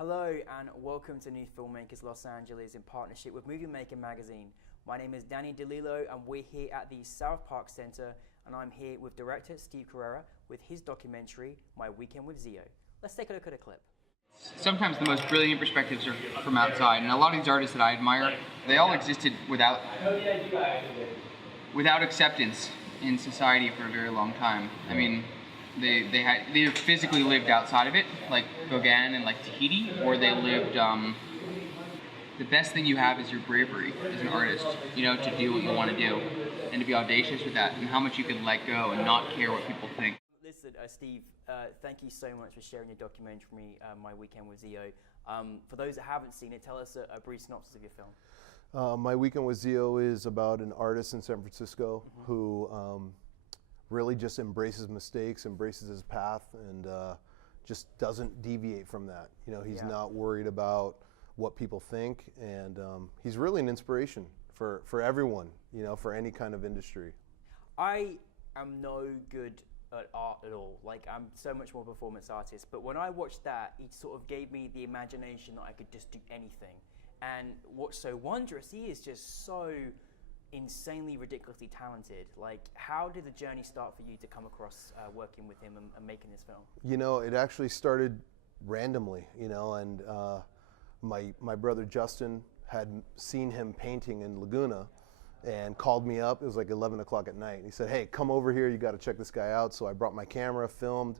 Hello and welcome to NewFilmmakers Los Angeles in partnership with Movie Maker magazine. My name is Danny DeLillo and we're here at the South Park Center, and I'm here with director Steve Carrera with his documentary, My Weekend with Zio. Let's take a look at a clip. Sometimes the most brilliant perspectives are from outside, and a lot of these artists that I admire, they all existed without acceptance in society for a very long time. I mean, they physically lived outside of it, like Gauguin and like Tahiti, or they lived. The best thing you have is your bravery as an artist, you know, to do what you want to do, and to be audacious with that, and how much you can let go and not care what people think. Listen, Steve, thank you so much for sharing your documentary, My Weekend with Zio. For those that haven't seen it, tell us a brief synopsis of your film. My Weekend with Zio is about an artist in San Francisco who really just embraces mistakes, embraces his path, and just doesn't deviate from that. You know, he's not worried about what people think, and he's really an inspiration for everyone, you know, for any kind of industry. I am no good at art at all. Like, I'm so much more performance artist, but when I watched that, it sort of gave me the imagination that I could just do anything. And what's so wondrous, he is just so insanely, ridiculously talented. Like, how did the journey start for you to come across working with him and making this film? You know, it actually started randomly, you know, and my brother Justin had seen him painting in Laguna and called me up. It was like 11 o'clock at night. He said, hey, come over here, you got to check this guy out. So I brought my camera, filmed,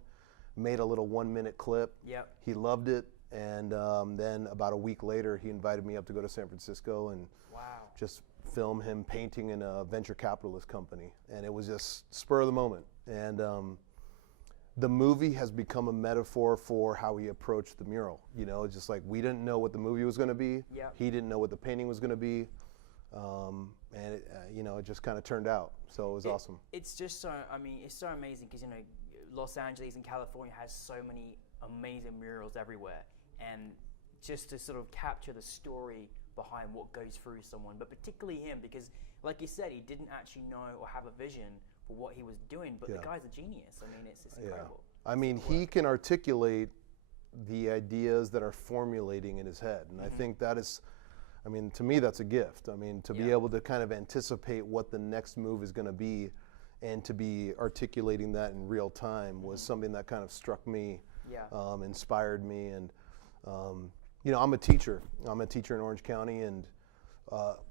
made a little 1-minute clip. Yep. He loved it, and then about a week later, he invited me up to go to San Francisco and just film him painting in a venture capitalist company. And it was just spur of the moment. And the movie has become a metaphor for how he approached the mural. You know, it's just like, we didn't know what the movie was going to be. Yep. He didn't know what the painting was going to be. And it, you know, it just kind of turned out. So it was awesome. It's just so, I mean, it's so amazing because, you know, Los Angeles and California has so many amazing murals everywhere. And just to sort of capture the story behind what goes through someone, but particularly him, because like you said, he didn't actually know or have a vision for what he was doing, but the guy's a genius. I mean, it's incredible. I mean, he can articulate the ideas that are formulating in his head. And I think that is, I mean, to me, that's a gift. I mean, to be able to kind of anticipate what the next move is going to be and to be articulating that in real time was something that kind of struck me, inspired me. And, you know, I'm a teacher. I'm a teacher in Orange County, and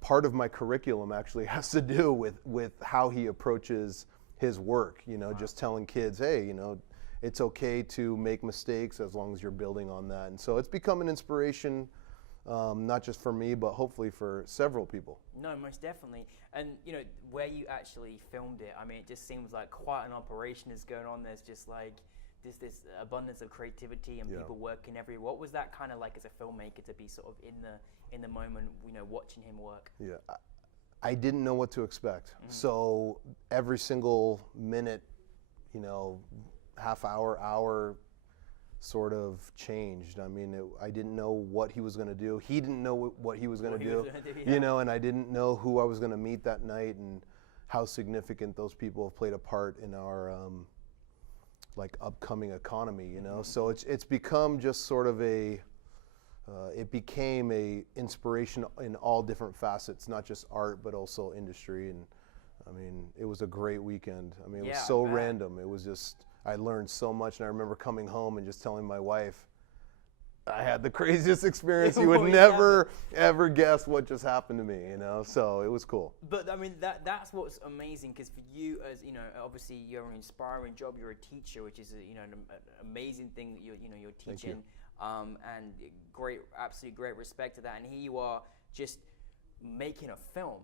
part of my curriculum actually has to do with how he approaches his work, you know, just telling kids, hey, you know, it's okay to make mistakes as long as you're building on that. And so it's become an inspiration, not just for me, but hopefully for several people. No, most definitely. And, you know, where you actually filmed it, I mean, it just seems like quite an operation is going on. There's just like this abundance of creativity and people working everywhere. What was that kind of like as a filmmaker to be sort of in the moment, you know, watching him work? Yeah, I didn't know what to expect. So every single minute, you know, half hour, sort of changed. I mean, I didn't know what he was going to do. He didn't know what he was going to do, you know, and I didn't know who I was going to meet that night and how significant those people have played a part in our like upcoming economy, you know. So it's become just sort of it became a inspiration in all different facets, not just art, but also industry. And I mean, it was a great weekend. I mean, it was so random. It was just, I learned so much, and I remember coming home and just telling my wife, I had the craziest experience. You would never, ever guess what just happened to me, you know? So it was cool. But I mean, that's what's amazing, because for you, as you know, obviously you're an inspiring job. You're a teacher, which is you know, an amazing thing that you're teaching, and absolutely great respect to that. And here you are, just making a film.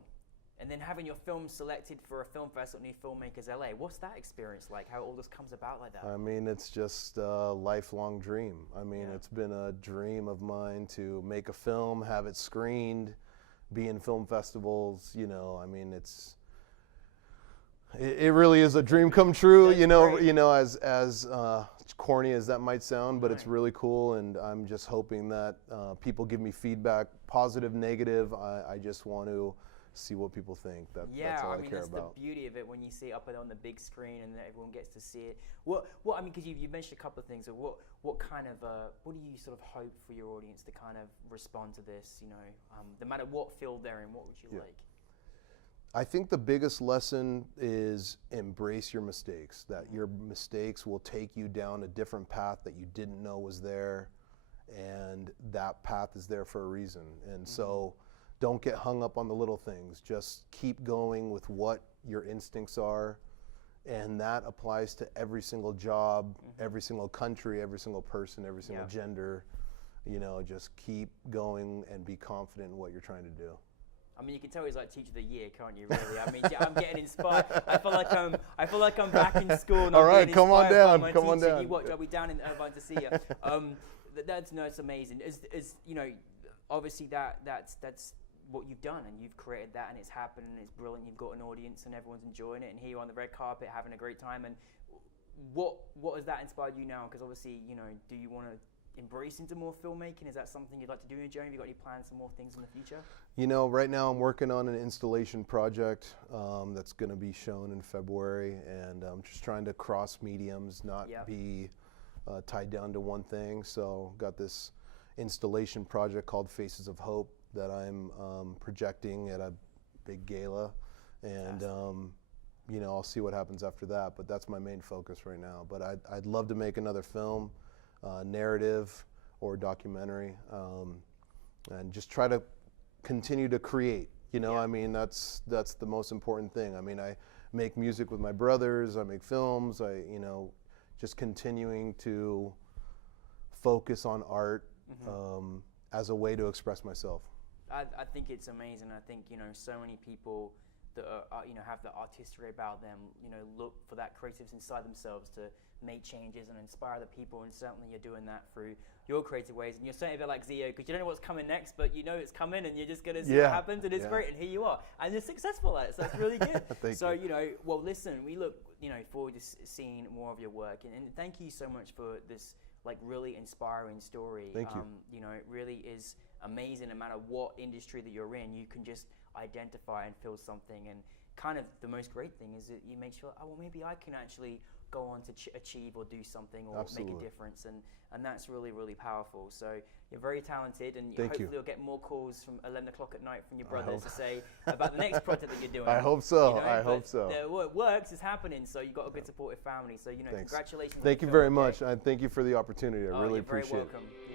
And then having your film selected for a film festival at NewFilmmakers LA. What's that experience like? How all this comes about like that? I mean, it's just a lifelong dream. I mean, it's been a dream of mine to make a film, have it screened, be in film festivals. You know, I mean, it really is a dream come true. You know, as corny as that might sound, but it's really cool. And I'm just hoping that people give me feedback, positive, negative. I just want to see what people think. That's all I I mean, care that's about. the beauty of it when you see it up on the big screen and everyone gets to see it. What I mean, because you mentioned a couple of things. What kind of what do you sort of hope for your audience to kind of respond to this? You know, no matter what field they're in, what would you like? I think the biggest lesson is embrace your mistakes, that your mistakes will take you down a different path that you didn't know was there, and that path is there for a reason. And so don't get hung up on the little things. Just keep going with what your instincts are, and that applies to every single job, every single country, every single person, every single gender. You know, just keep going and be confident in what you're trying to do. I mean, you can tell he's like Teacher of the Year, can't you? Really? I mean, I'm getting inspired. I feel like I'm back in school. And All right, I'm come on down. by my Come on teacher. down. You watch. I'll be down in Irvine to see you. It's amazing. Is you know, obviously that's what you've done, and you've created that, and it's happened, and it's brilliant. You've got an audience, and everyone's enjoying it, and here you are on the red carpet having a great time. And what has that inspired you now? Because obviously, you know, do you want to embrace into more filmmaking? Is that something you'd like to do in your journey? Have you got any plans for more things in the future? You know, right now I'm working on an installation project that's going to be shown in February, and I'm just trying to cross mediums, not be tied down to one thing. So got this installation project called Faces of Hope that I'm projecting at a big gala, and you know, I'll see what happens after that, but that's my main focus right now. But I'd love to make another film, narrative or documentary, and just try to continue to create. You know, I mean, that's the most important thing. I mean, I make music with my brothers, I make films, you know, just continuing to focus on art as a way to express myself. I think it's amazing. I think, you know, so many people that are, you know, have the artistry about them, you know, look for that creatives inside themselves to make changes and inspire the people, and certainly you're doing that through your creative ways. And you're certainly a bit like Zio, because you don't know what's coming next, but you know it's coming, and you're just going to see what happens, and it's great, and here you are. And you're successful at it, so that's really good. So, you know, well, listen, we look, you know, forward to seeing more of your work, and thank you so much for this, like, really inspiring story. Thank you. You know, it really is amazing. No matter what industry that you're in, you can just identify and feel something. And kind of the most great thing is that you make sure, oh, well, maybe I can actually go on to achieve or do something or make a difference, and that's really, really powerful. So you're very talented, and hopefully you'll get more calls from 11 o'clock at night from your brothers to say about the next project that you're doing. I hope so. You know, I hope so. What works is happening, so you've got a good supportive family. So, you know, congratulations. Thank you very much. And thank you for the opportunity. I really appreciate it. You're very welcome.